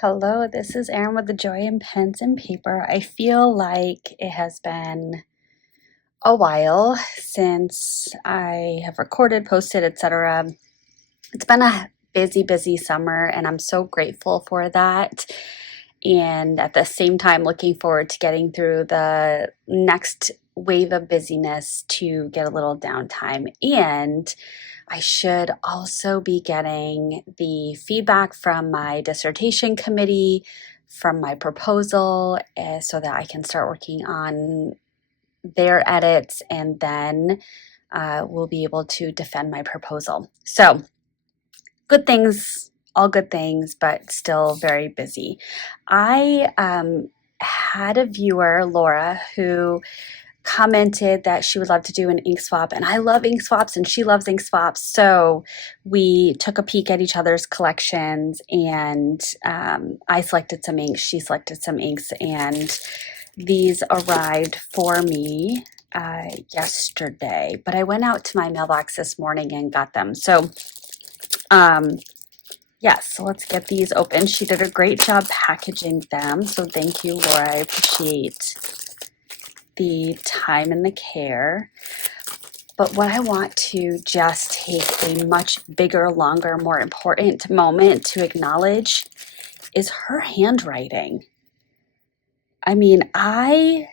Hello, this is Erin with the Joy in Pens and Paper. I feel like it has been a while since I have recorded, posted, etc. It's been a busy summer, and I'm so grateful for that. And at the same time, looking forward to getting through the next wave of busyness to get a little downtime. And I should also be getting the feedback from my dissertation committee, from my proposal, so that I can start working on their edits, and then we'll be able to defend my proposal. So, good things, all good things, but still very busy. I had a viewer, Laura, who commented that she would love to do an ink swap, and I love ink swaps and she loves ink swaps. So we took a peek at each other's collections, and I selected some inks, she selected some inks, and these arrived for me yesterday, but I went out to my mailbox this morning and got them. So yes, so let's get these open. She did a great job packaging them, so thank you, Laura. I appreciate the time and the care. But what I want to just take a much bigger, longer, more important moment to acknowledge is her handwriting. I mean, I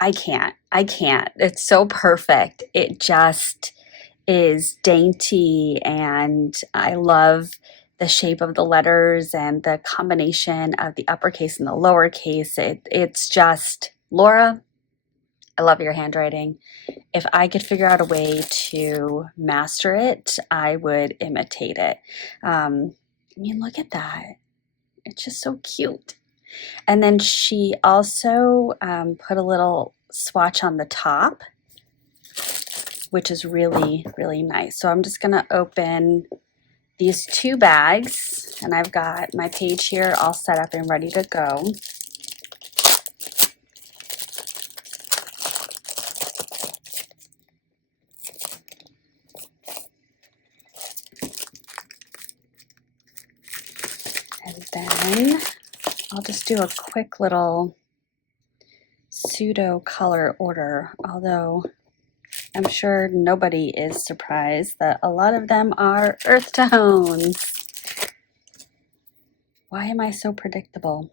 can't. It's so perfect. It just is dainty, and I love the shape of the letters and the combination of the uppercase and the lowercase. It's just, Laura, I love your handwriting. If I could figure out a way to master it, I would imitate it. I mean, look at that. It's just so cute. And then she also put a little swatch on the top, which is really nice. So I'm just going to open these two bags, and I've got my page here all set up and ready to go. And then I'll just do a quick little pseudo color order, although I'm sure nobody is surprised that a lot of them are earth tones. Why am I so predictable?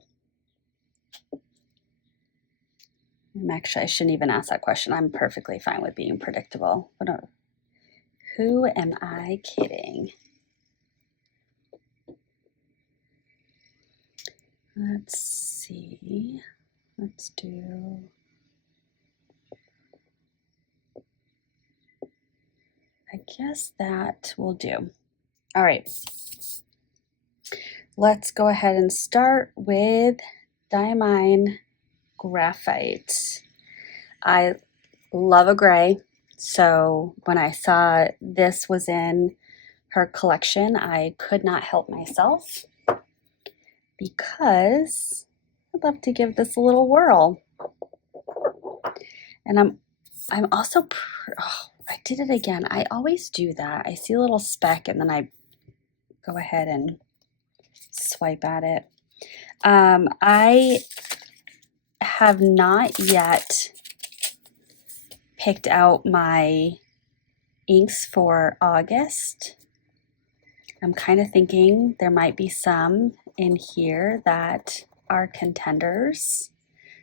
Actually, I shouldn't even ask that question. I'm perfectly fine with being predictable. Who am I kidding? Let's see. Let's do... I guess that will do. All right. Let's go ahead and start with Diamine Graphite. I love a gray, so when I saw this was in her collection, I could not help myself because I'd love to give this a little whirl. And I'm also, oh, I did it again. I always do that. I see a little speck and then I go ahead and swipe at it. I have not yet picked out my inks for August. I'm kind of thinking there might be some in here that are contenders.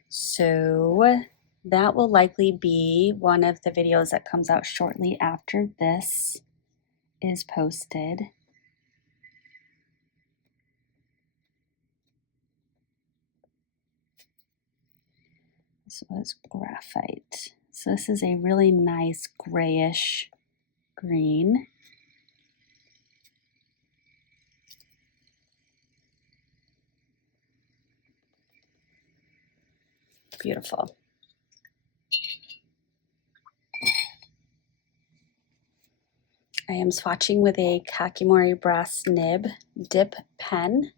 So that will likely be one of the videos that comes out shortly after this is posted. This was graphite. So this is a really nice grayish green. Beautiful. I am swatching with a Kakimori brass nib dip pen.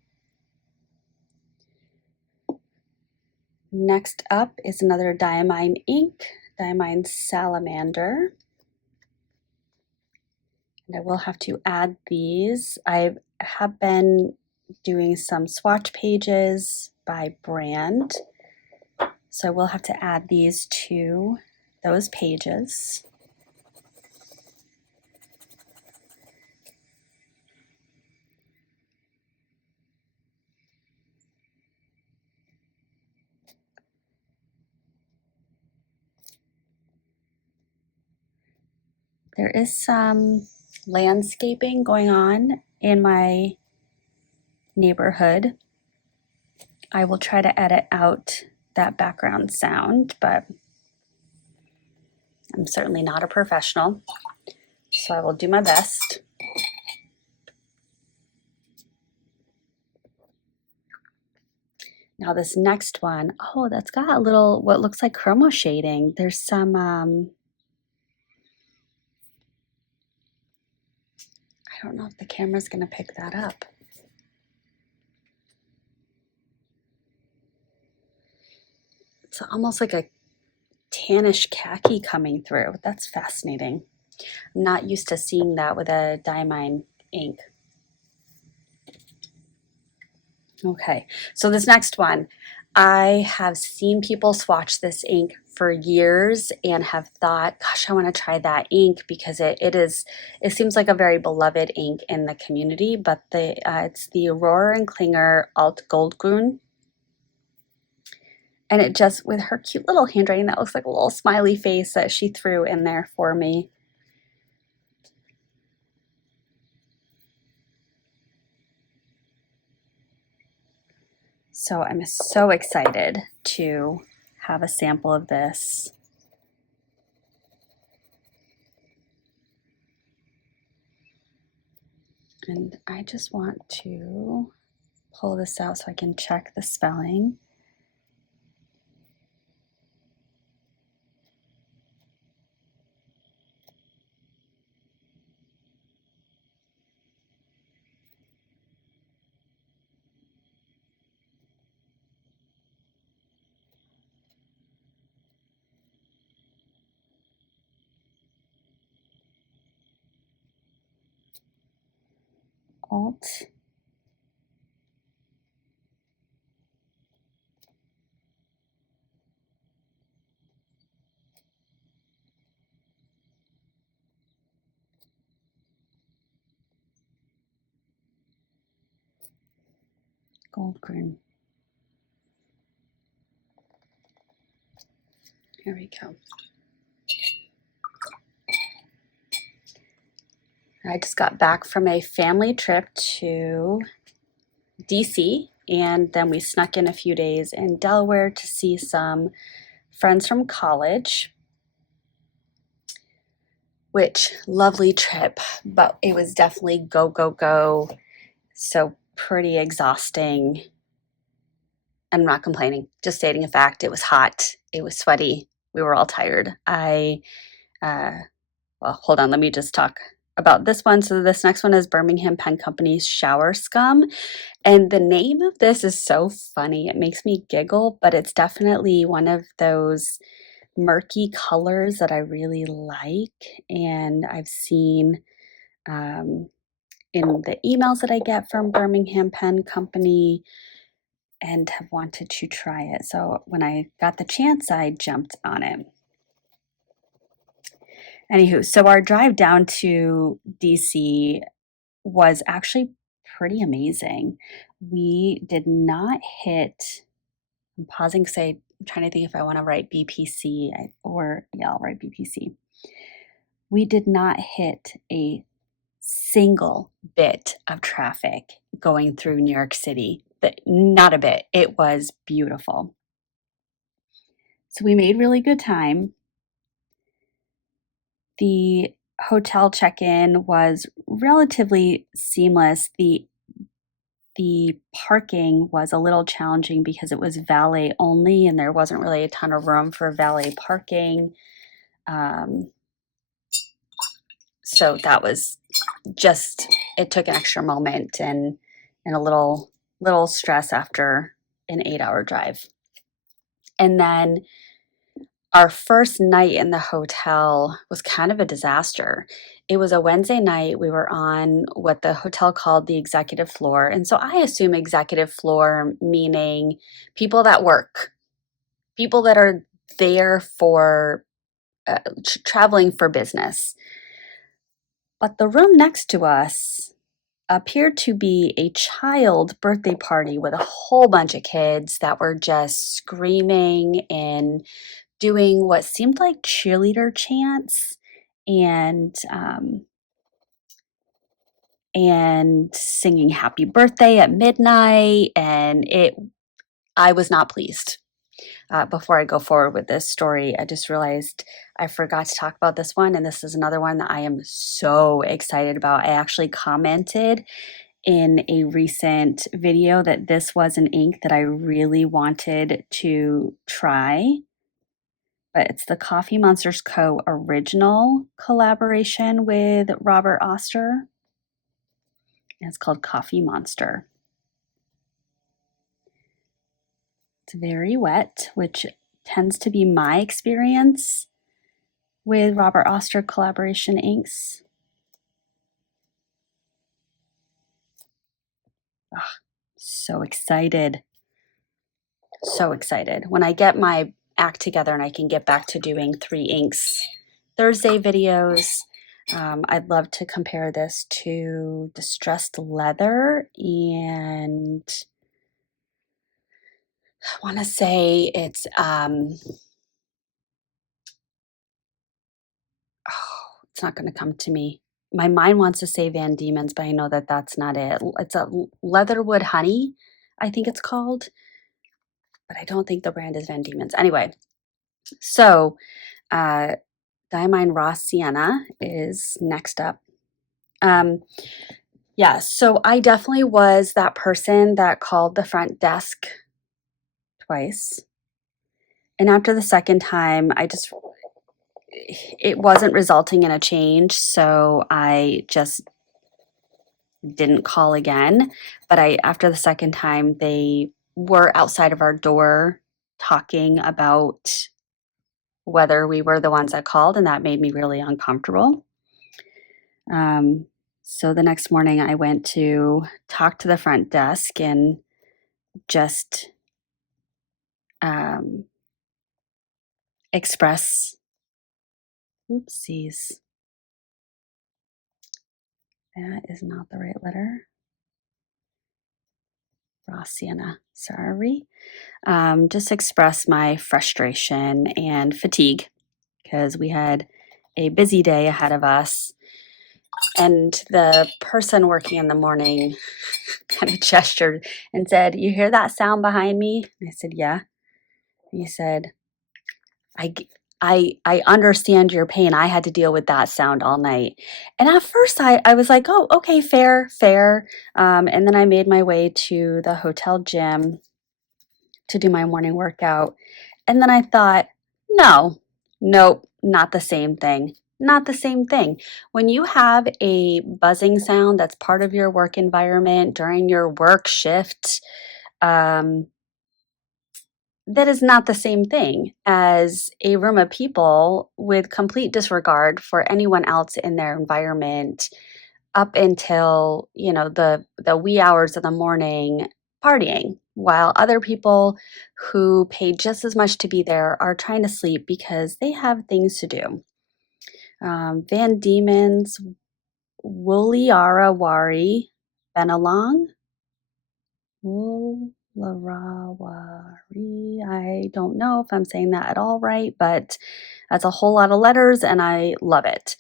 Next up is another Diamine ink, Diamine Salamander. And I will have to add these. I have been doing some swatch pages by brand. So we'll have to add these to those pages. There is some landscaping going on in my neighborhood. I will try to edit out that background sound, but I'm certainly not a professional, so I will do my best. Now this next one, oh, that's got a little, what looks like chroma shading. There's some, I don't know if the camera's gonna pick that up. It's almost like a tannish khaki coming through. That's fascinating. I'm not used to seeing that with a diamine ink. Okay, so this next one, I have seen people swatch this ink for years and have thought, gosh, I want to try that ink because it seems like a very beloved ink in the community, but it's the Aurora and Klinger Alt Goldgrün. And it just, with her cute little handwriting, that looks like a little smiley face that she threw in there for me. So I'm so excited to have a sample of this. And I just want to pull this out so I can check the spelling. Alt. Goldgrün. Here we go. I just got back from a family trip to DC, and then we snuck in a few days in Delaware to see some friends from college, which lovely trip, but it was definitely go, go, go. So pretty exhausting. I'm not complaining, just stating a fact. It was hot, it was sweaty, we were all tired. Well, hold on, let me just talk about this one. So this next one is Birmingham Pen Company's Shower Scum. And the name of this is so funny. It makes me giggle, but it's definitely one of those murky colors that I really like. And I've seen in the emails that I get from Birmingham Pen Company and have wanted to try it. So when I got the chance, I jumped on it. Anywho, so our drive down to DC was actually pretty amazing. We did not hit, I'm pausing because I'm trying to think if I want to write BPC I'll write BPC. We did not hit a single bit of traffic going through New York City. Not a bit. It was beautiful. So we made really good time. The hotel check-in was relatively seamless. The parking was a little challenging because it was valet only and there wasn't really a ton of room for valet parking. So that was just, it took an extra moment and a little stress after an 8-hour drive. And then Our first night in the hotel was kind of a disaster. It was a Wednesday night. We were on what the hotel called the executive floor. And so I assume executive floor meaning people that work, people that are there for traveling for business. But the room next to us appeared to be a child birthday party with a whole bunch of kids that were just screaming and doing what seemed like cheerleader chants and singing happy birthday at midnight. And I was not pleased. Before I go forward with this story, I just realized I forgot to talk about this one, and this is another one that I am so excited about. I actually commented in a recent video that this was an ink that I really wanted to try, but it's the Coffee Monsters Co. original collaboration with Robert Oster. It's called Coffee Monster. It's very wet, which tends to be my experience with Robert Oster collaboration inks. Oh, so excited. So excited. When I get my act together and I can get back to doing 3 inks Thursday videos, I'd love to compare this to Distressed Leather, and I want to say it's it's not going to come to me. My mind wants to say Van Diemen's, but I know that that's not it. It's a Leatherwood Honey, I think it's called, but I don't think the brand is Van Diemen's. Anyway, so Diamine Raw Sienna is next up. Yeah, so I definitely was that person that called the front desk twice. And after the second time, it wasn't resulting in a change. So I just didn't call again. But after the second time, they were outside of our door talking about whether we were the ones that called, and that made me really uncomfortable. So the next morning, I went to talk to the front desk and just express, oopsies, that is not the right letter. Raw Sienna, sorry. Just express my frustration and fatigue because we had a busy day ahead of us. And the person working in the morning kind of gestured and said, "You hear that sound behind me?" And I said, "Yeah." And he said, I understand your pain. I had to deal with that sound all night. And at first I was like, oh, okay, fair. And then I made my way to the hotel gym to do my morning workout. And then I thought, nope, not the same thing. Not the same thing. When you have a buzzing sound that's part of your work environment during your work shift, that is not the same thing as a room of people with complete disregard for anyone else in their environment up until, the wee hours of the morning partying, while other people who pay just as much to be there are trying to sleep because they have things to do. Van Diemen's Wooliara Wari Benalong. Woollarawari. I don't know if I'm saying that at all right, but that's a whole lot of letters and I love it.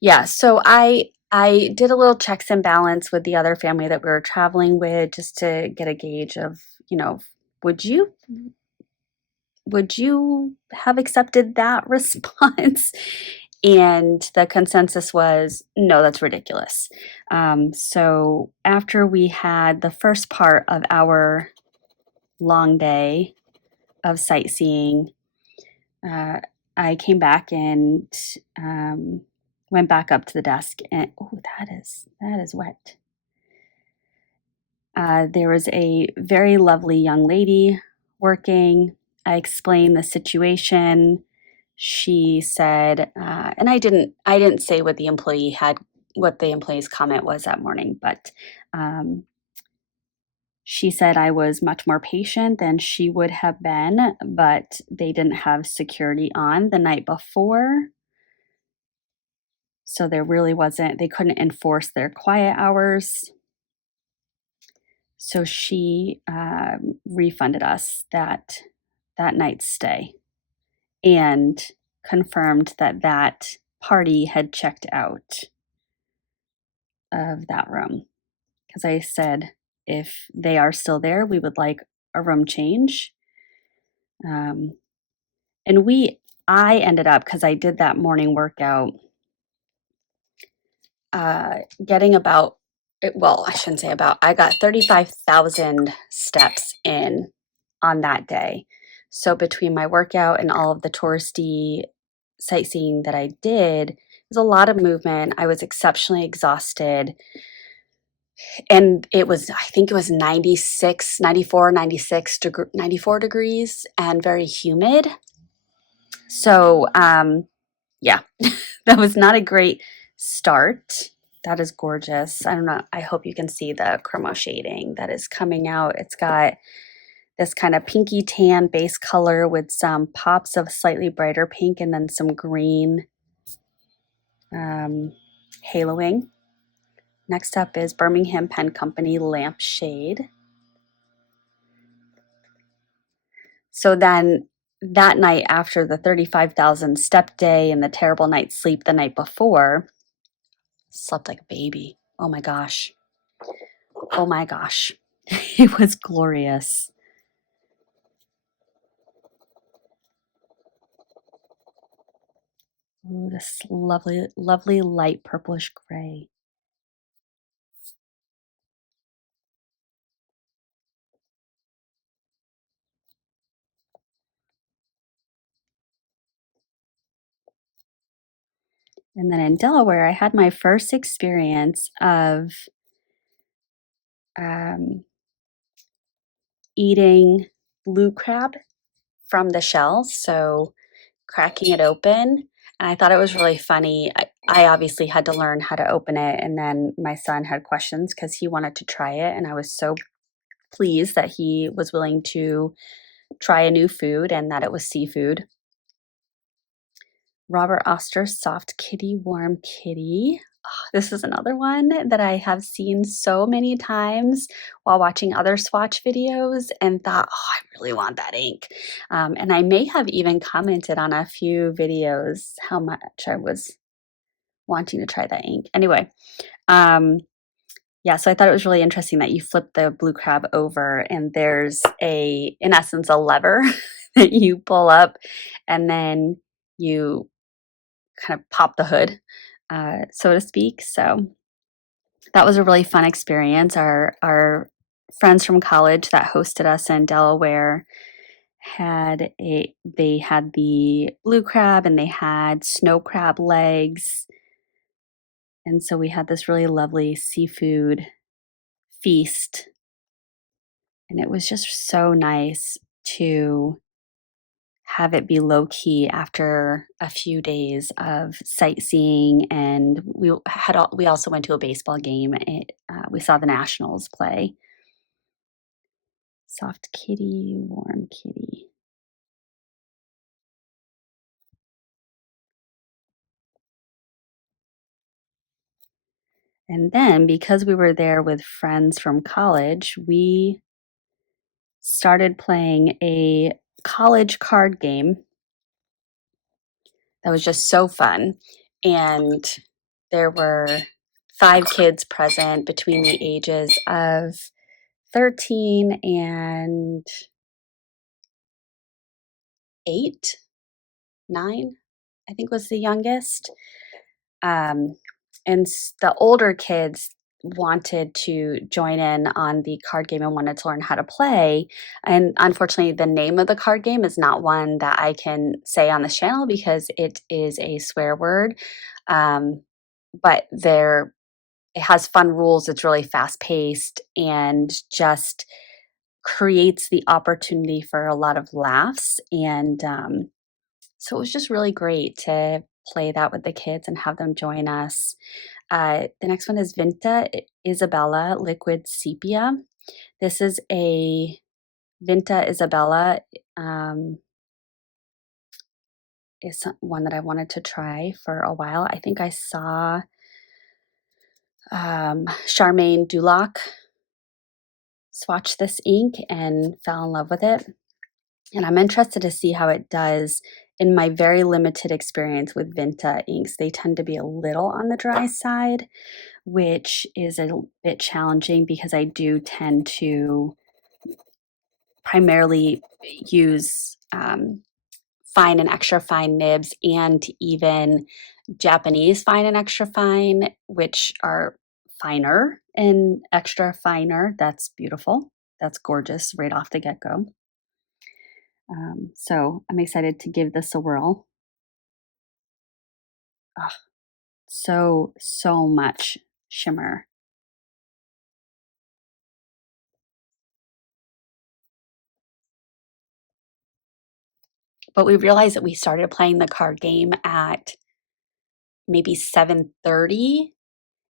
Yeah, so I did a little checks and balance with the other family that we were traveling with just to get a gauge of, would you have accepted that response? And the consensus was, no, that's ridiculous. So after we had the first part of our long day of sightseeing, I came back and went back up to the desk, and that is wet. There was a very lovely young lady working. I explained the situation. She said, and I didn't say what the employee's comment was that morning, but she said I was much more patient than she would have been, but they didn't have security on the night before. So there really wasn't, they couldn't enforce their quiet hours. So she refunded us that night's stay and confirmed that that party had checked out of that room. Because I said, if they are still there, we would like a room change. And I ended up, because I did that morning workout, getting about, well, I shouldn't say about, I got 35,000 steps in on that day. So between my workout and all of the touristy sightseeing that I did, it was a lot of movement. I was exceptionally exhausted. And it was, I think it was 96, 94, 96, 94 degrees and very humid. So, yeah, that was not a great start. That is gorgeous. I don't know. I hope you can see the chromo shading that is coming out. It's got this kind of pinky tan base color with some pops of slightly brighter pink and then some green haloing. Next up is Birmingham Pen Company Lampshade. So then that night, after the 35,000 step day and the terrible night's sleep the night before, slept like a baby. Oh my gosh. Oh my gosh. It was glorious. Oh, this lovely, lovely light purplish gray. And then in Delaware, I had my first experience of eating blue crab from the shells. So cracking it open. And I thought it was really funny. I obviously had to learn how to open it. And then my son had questions because he wanted to try it. And I was so pleased that he was willing to try a new food and that it was seafood. Robert Oster's Soft Kitty Warm Kitty. Oh, this is another one that I have seen so many times while watching other swatch videos and thought, oh, I really want that ink. And I may have even commented on a few videos how much I was wanting to try that ink. Anyway, yeah, so I thought it was really interesting that you flip the blue crab over and there's in essence, a lever that you pull up and then you kind of pop the hood, so to speak. So that was a really fun experience. Our friends from college that hosted us in Delaware they had the blue crab and they had snow crab legs. And so we had this really lovely seafood feast. And it was just so nice to have it be low key after a few days of sightseeing, and we also went to a baseball game. We saw the Nationals play. Soft kitty, warm kitty. And then because we were there with friends from college, we started playing a college card game that was just so fun. And there were 5 kids present between the ages of 13 and 8, 9, I think was the youngest. And the older kids wanted to join in on the card game and wanted to learn how to play. And unfortunately, the name of the card game is not one that I can say on this channel because it is a swear word. But it has fun rules. It's really fast paced and just creates the opportunity for a lot of laughs. And so it was just really great to play that with the kids and have them join us. The next one is Vinta Isabella Liquid Sepia. This is a Vinta Isabella is one that I wanted to try for a while. I think I saw Charmaine Duloc swatch this ink and fell in love with it. And I'm interested to see how it does in my very limited experience with Vinta inks. They tend to be a little on the dry side, which is a bit challenging because I do tend to primarily use fine and extra fine nibs and even Japanese fine and extra fine, which are finer and extra finer. That's beautiful. That's gorgeous right off the get-go. So I'm excited to give this a whirl. Oh, so much shimmer. But we realized that we started playing the card game at maybe 7:30,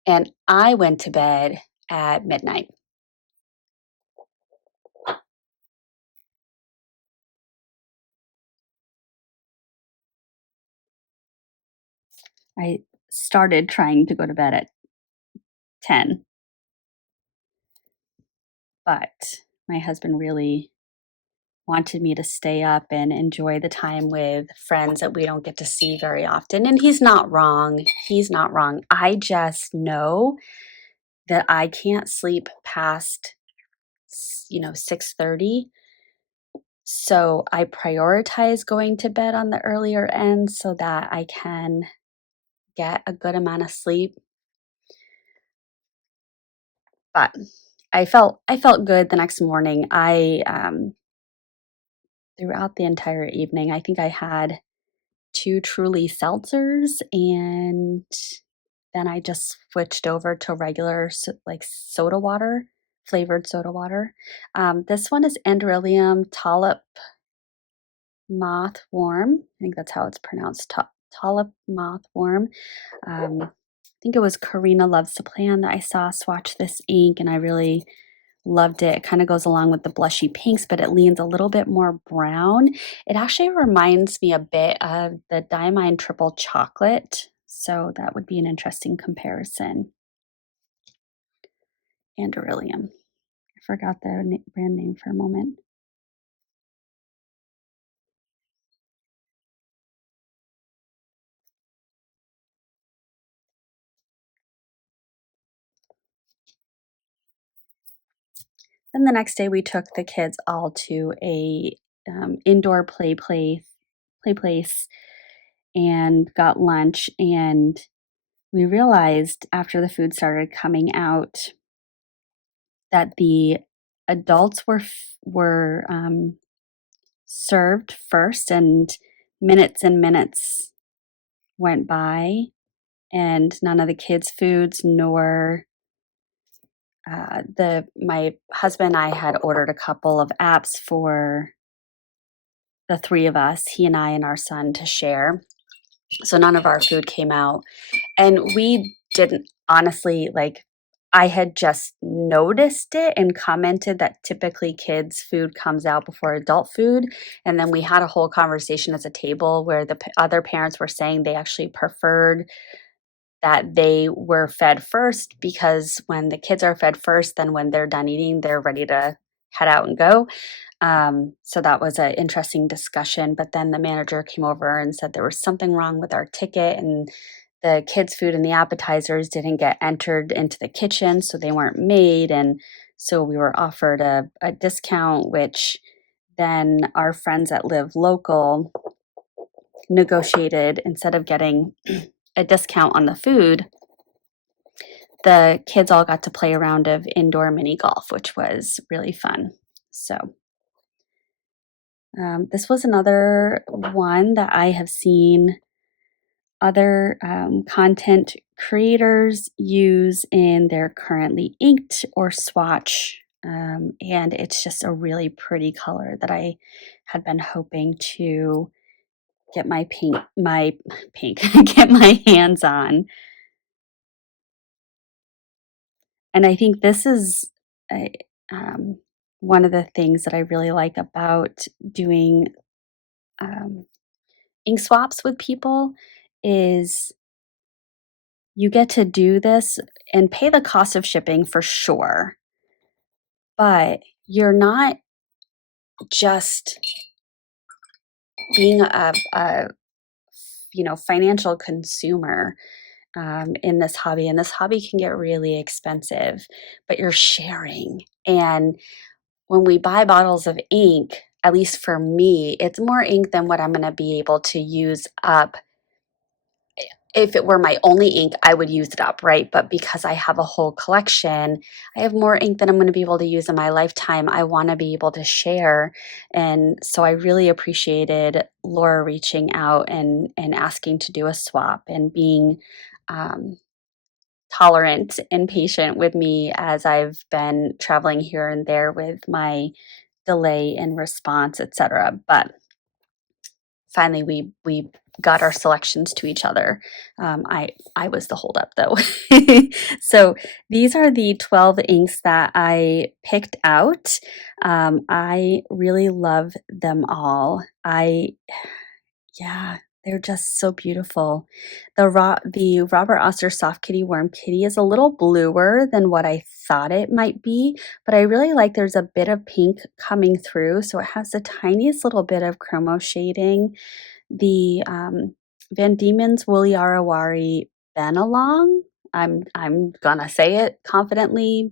and I went to bed at midnight. I started trying to go to bed at 10, but my husband really wanted me to stay up and enjoy the time with friends that we don't get to see very often. And he's not wrong. He's not wrong. I just know that I can't sleep past 6:30. So I prioritize going to bed on the earlier end so that I can get a good amount of sleep. But I felt good the next morning. I throughout the entire evening, I think I had 2 Truly seltzers, and then I just switched over to regular soda water, flavored soda water. This one is Andrelium Tulip Moth Worm. I think that's how it's pronounced. Tulip Moth Worm. I think it was Karina Loves to Plan that I saw swatch this ink, and I really loved it. It kind of goes along with the blushy pinks, but it leans a little bit more brown. It actually reminds me a bit of the Diamine Triple Chocolate, so that would be an interesting comparison. Andrelium. I forgot the brand name for a moment. Then the next day, we took the kids all to a indoor play place and got lunch. And we realized after the food started coming out that the adults were served first, and minutes went by, and none of the kids' foods nor my husband and I had ordered a couple of apps for the three of us, he and I and our son, to share. So none of our food came out. And we didn't honestly, I had just noticed it and commented that typically kids' food comes out before adult food. And then we had a whole conversation at the table where the other parents were saying they actually preferred that they were fed first, because when the kids are fed first, then when they're done eating, they're ready to head out and go. So that was an interesting discussion. But then the manager came over and said there was something wrong with our ticket, and the kids' food and the appetizers didn't get entered into the kitchen, so they weren't made. And so we were offered a discount, which then our friends that live local negotiated. Instead of getting a discount on the food, the kids all got to play a round of indoor mini golf, which was really fun. So this was another one that I have seen other content creators use in their currently inked or swatch and it's just a really pretty color that I had been hoping to get my pink, get my hands on. And I think this is a, um, one of the things that I really like about doing um, ink swaps with people is you get to do this and pay the cost of shipping for sure, but you're not just being a financial consumer in this hobby, and this hobby can get really expensive, but you're sharing. And when we buy bottles of ink, at least for me, it's more ink than what I'm going to be able to use up. If it were my only ink, I would use it up, right? But because I have a whole collection, I have more ink than I'm going to be able to use in my lifetime. I want to be able to share. And so I really appreciated Laura reaching out and asking to do a swap and being um, tolerant and patient with me as I've been traveling here and there with my delay in response, etc. But finally, we got our selections to each other. I was the holdup though. So these are the 12 inks that I picked out. I really love them all. Yeah, they're just so beautiful. The Robert Oster Soft Kitty Worm Kitty is a little bluer than what I thought it might be, but I really like there's a bit of pink coming through, so it has the tiniest little bit of chromo shading. The Van Diemen's Woolly Arawari Benalong, I'm gonna say it confidently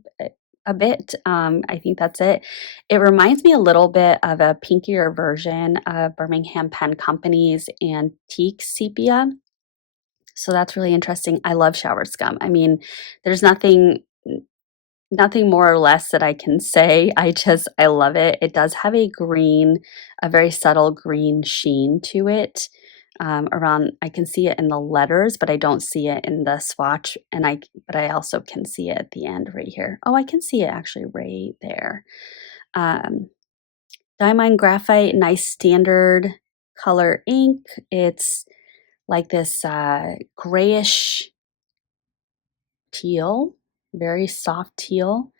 a bit. I think that's it. It reminds me a little bit of a pinkier version of Birmingham Pen Company's Antique Sepia. So that's really interesting. I love shower scum. I mean, there's nothing more or less that I can say. I love it. It does have a very subtle green sheen to it. Around, I can see it in the letters, but I don't see it in the swatch. But I also can see it at the end right here. Oh, I can see it actually right there. Um, Diamond Graphite, nice standard color ink. It's like this grayish teal, very soft teal.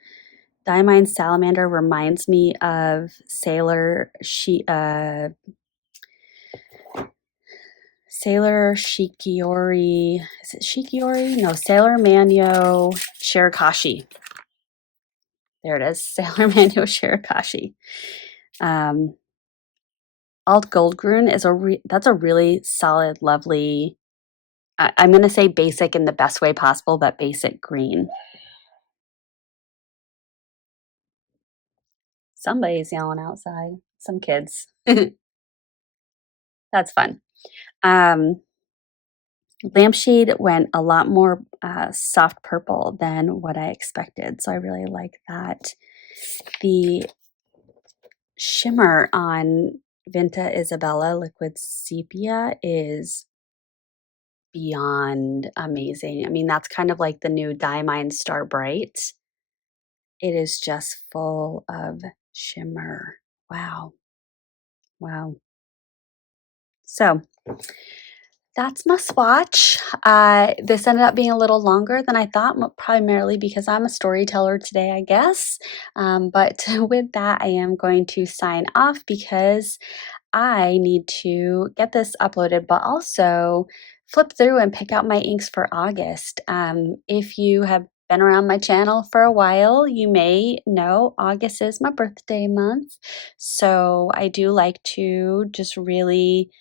Diamine Salamander reminds me of Sailor Shikiori. Is it Shikiori? No, Sailor Manyo Shirakashi. There it is, Sailor Manyo Shirakashi. Alt Goldgrün is that's a really solid, lovely. I'm going to say basic in the best way possible, but basic green. Somebody's yelling outside. Some kids. That's fun. Lampshade went a lot more soft purple than what I expected, so I really like that. The shimmer on Vinta Isabella Liquid Sepia is beyond amazing. I mean, that's kind of like the new Diamine Star Bright. It is just full of shimmer. Wow. Wow. So that's my swatch. This ended up being a little longer than I thought, primarily because I'm a storyteller today, I guess. But with that, I am going to sign off because I need to get this uploaded, but also flip through and pick out my inks for August. If you have been around my channel for a while, you may know August is my birthday month. So I do like to just really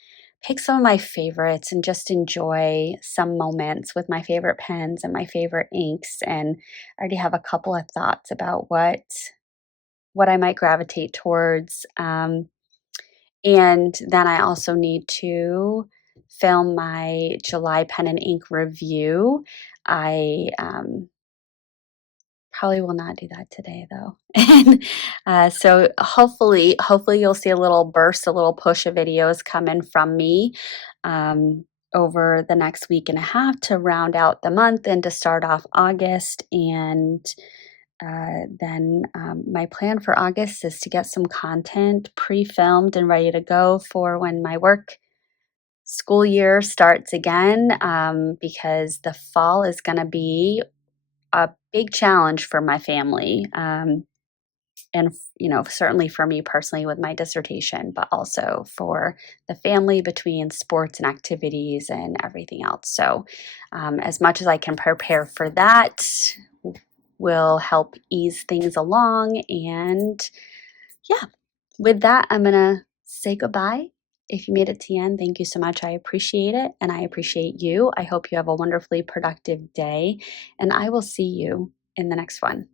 pick some of my favorites and just enjoy some moments with my favorite pens and my favorite inks. And I already have a couple of thoughts about what I might gravitate towards. And then I also need to film my July pen and ink review. I probably will not do that today though. And so hopefully you'll see a little burst, a little push of videos coming from me over the next week and a half to round out the month and to start off August. And then my plan for August is to get some content pre-filmed and ready to go for when my work school year starts again, because the fall is going to be a big challenge for my family. And certainly for me personally with my dissertation, but also for the family between sports and activities and everything else. So as much as I can prepare for that will help ease things along. And yeah, with that, I'm gonna say goodbye. If you made it to the end, thank you so much. I appreciate it, and I appreciate you. I hope you have a wonderfully productive day, and I will see you in the next one.